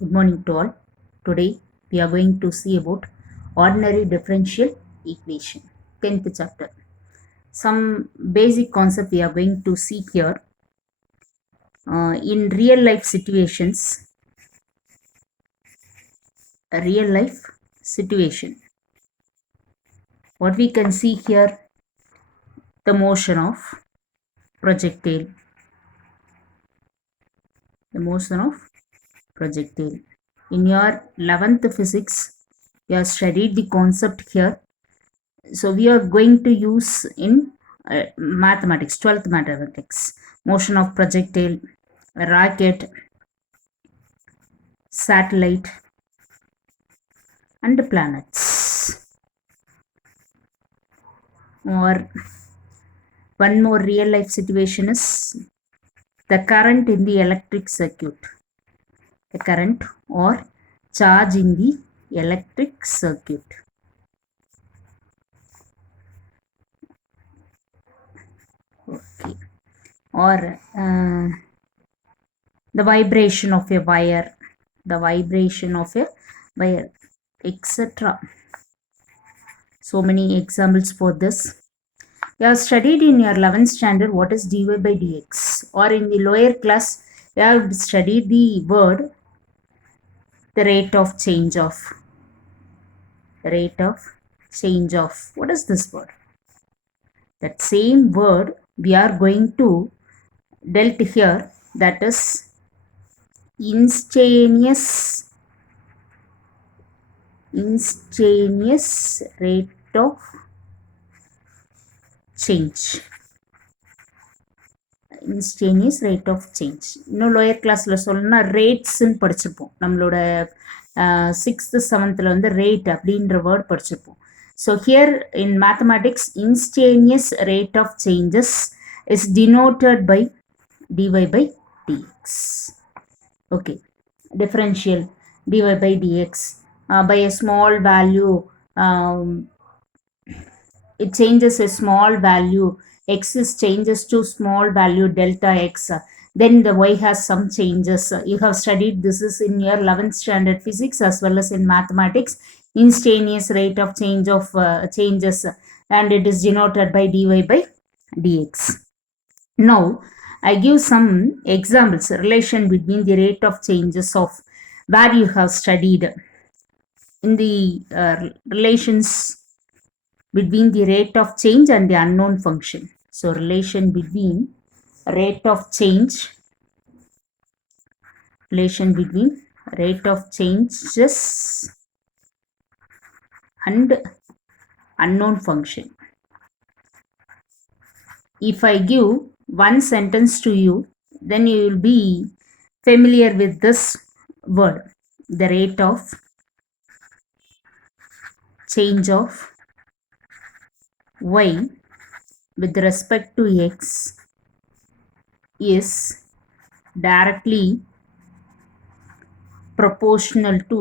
Good morning to all. Today we are going to see about ordinary differential equation, 10th chapter. Some basic concept we are going to see here. In real life situations, a real life situation, what we can see here, the motion of projectile, the motion of projectile. In your 11th physics, you have studied the concept here. So we are going to use in mathematics, 12th mathematics, motion of projectile, rocket, satellite, and planets. Or one more real life situation is the current in the electric circuit, the current or charge in the electric circuit. Okay. Or the vibration of a wire, etc. So many examples for this. You have studied in your 11th standard what is dy by dx, or in the lower class you have studied the word the rate of change of. What is this word? That same word we are going to dealt here, that is instantaneous rate of change. Instantaneous rate of change. இன்னும் lower கிளாஸில் சொல்லணும்னா ரேட்ஸ்ன்னு படிச்சிருப்போம். நம்மளோட 6th 7th வந்து rate அப்படின்ற word படிச்சிருப்போம். So here in mathematics instantaneous rate of changes is denoted by dy by dx. Okay, differential dy by dx by a small value, it changes a small value, x is changes to small value delta x, then the y has some changes. You have studied this is in your 11th standard physics as well as in mathematics, instantaneous rate of change of changes, and it is denoted by dy by dx. Now I give some examples, relation between the rate of changes of where you have studied in the relations between the rate of change and the unknown function. So relation between rate of changes and unknown function. If I give one sentence to you, then you will be familiar with this word, the rate of change of y with respect to x is directly proportional to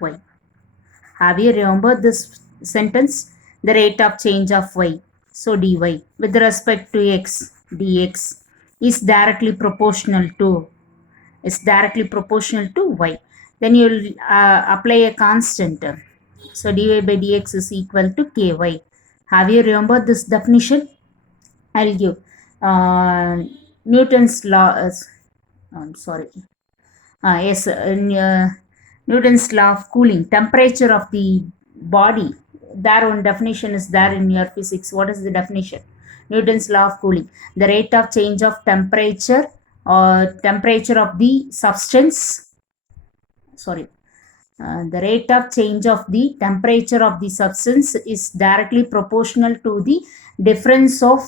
y. Have you remembered this sentence? The rate of change of y, so dy with respect to x dx is directly proportional to y. Then you will apply a constant. So dy by dx is equal to ky. Have you remembered this definition? I'll give Newton's law. I'm sorry. Yes, Newton's law of cooling, temperature of the body. That one definition is there in your physics. What is the definition? Newton's law of cooling, the rate of change of temperature or temperature of the substance. The rate of change of the temperature of the substance is directly proportional to the difference of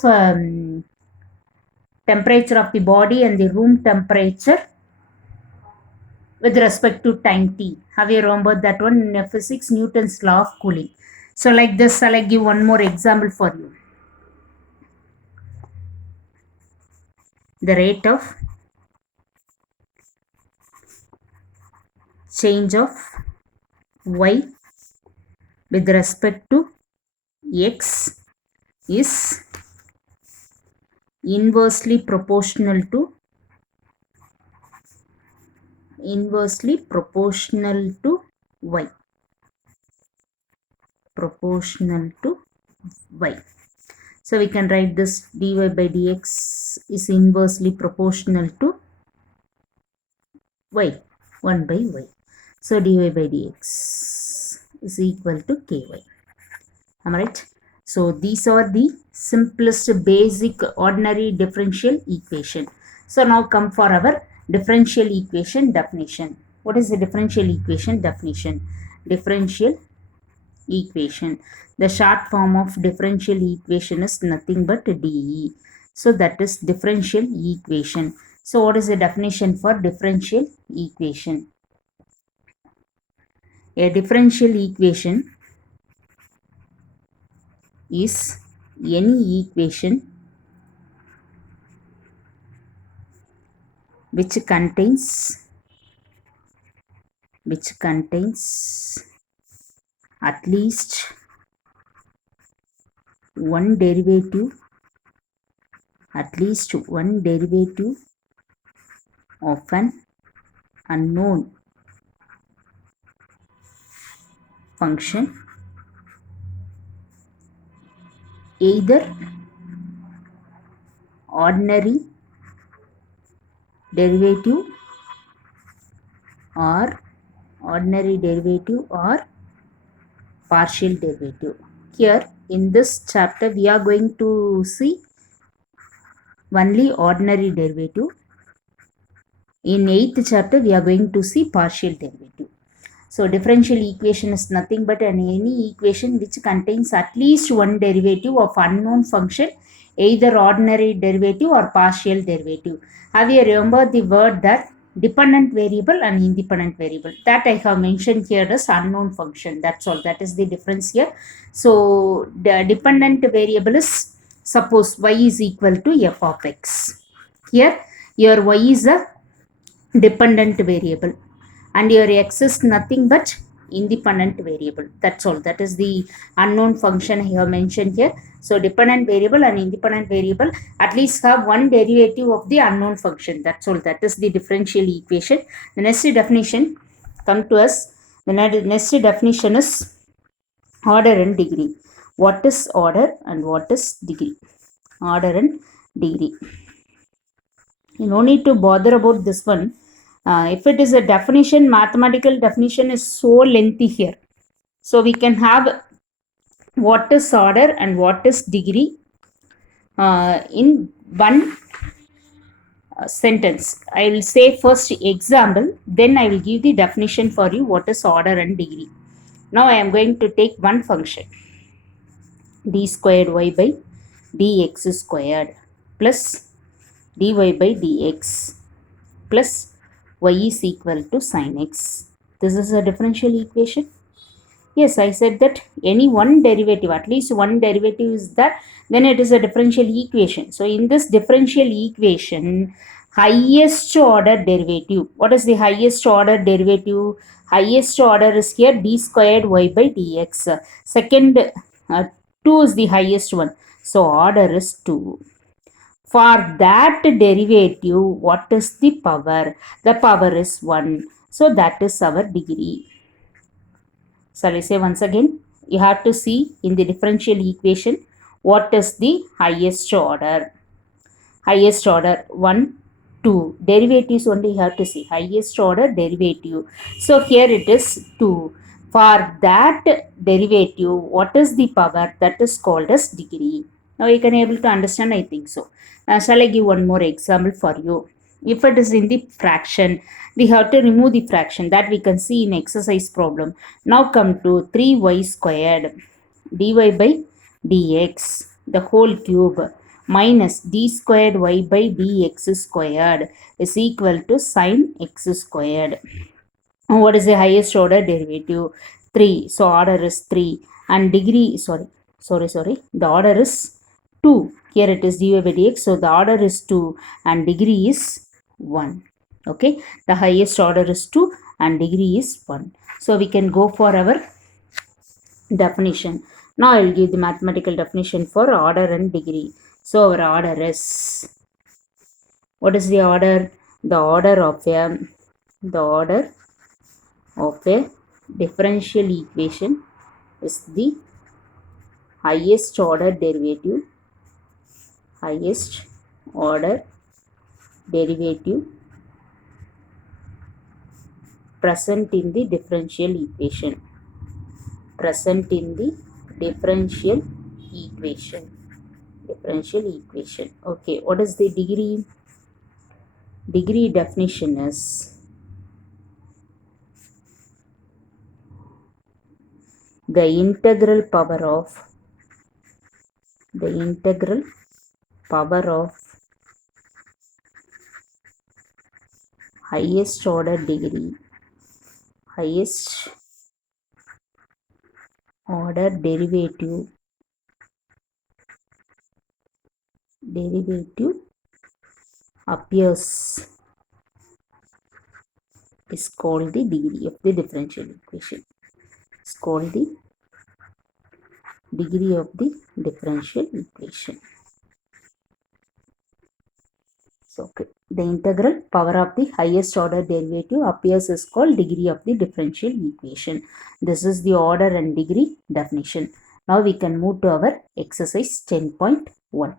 temperature of the body and the room temperature with respect to time t. Have you remembered that one in physics, Newton's law of cooling? So like this, I'll give one more example for you. The rate of change of y with respect to x is inversely proportional to inversely proportional to y. Proportional to y. So we can write this dy by dx is inversely proportional to y, 1 by y. So dy by dx is equal to ky. Am I right? So these are the simplest basic ordinary differential equation. So now come for our differential equation definition. What is the differential equation definition? Differential equation. The short form of differential equation is nothing but DE. So that is differential equation. So what is the definition for differential equation? A differential equation is any equation which contains at least one derivative of an unknown function, either ordinary derivative or partial derivative. Here in this chapter we are going to see only ordinary derivative. In 8th chapter we are going to see partial derivative. So differential equation is nothing but any equation which contains at least one derivative of unknown function, either ordinary derivative or partial derivative. Have you remembered the word that dependent variable and independent variable? That I have mentioned here as unknown function. That's all. That is the difference here. So the dependent variable is, suppose y is equal to f of x. Here your y is a dependent variable and your x is nothing but independent variable. That's all. That is the unknown function I have mentioned here. So dependent variable and independent variable at least have one derivative of the unknown function. That's all. That is the differential equation. The next definition come to us. The next definition is order and degree. What is order and what is degree? Order and degree. You no need to bother about this one. If it is a definition, mathematical definition is so lengthy here. So we can have what is order and what is degree in one sentence. I will say first example, then I will give the definition for you what is order and degree. Now I am going to take one function, d squared y by dx squared plus dy by dx plus y is equal to sin x. This is a differential equation. Yes, I said that any one derivative, at least one derivative is that, then it is a differential equation. So in this differential equation, highest order derivative. What is the highest order derivative? Highest order is here d squared y by dx. Second, 2 is the highest one. So order is 2. For that derivative, what is the power? The power is 1. So that is our degree. Shall I say once again? You have to see in the differential equation what is the highest order. Highest order 1, 2. Derivatives only you have to see. Highest order derivative. So here it is 2. For that derivative, what is the power? That is called as degree. Now you can able to understand, I think so. Shall I give one more example for you? If it is in the fraction, we have to remove the fraction. That we can see in exercise problem. Now come to 3y squared dy by dx the whole cube minus d squared y by dx squared is equal to sin x squared. What is the highest order derivative? 3. So order is 3 and degree, sorry, the order is 2. Here it is dy by dx. So the order is 2 and degree is 1. Okay, the highest order is 2 and degree is 1. So we can go for our definition. Now I will give the mathematical definition for order and degree. So our order is, what is the order? The order of a The order of a differential equation is the highest order derivative present in the differential equation. Okay, what is the degree? Degree definition is the integral power of highest order derivative appears is called the degree of the differential equation. It's called the degree of the differential equation. So, okay. The integral power of the highest order derivative appears is called degree of the differential equation. This is the order and degree definition. Now we can move to our exercise 10.1.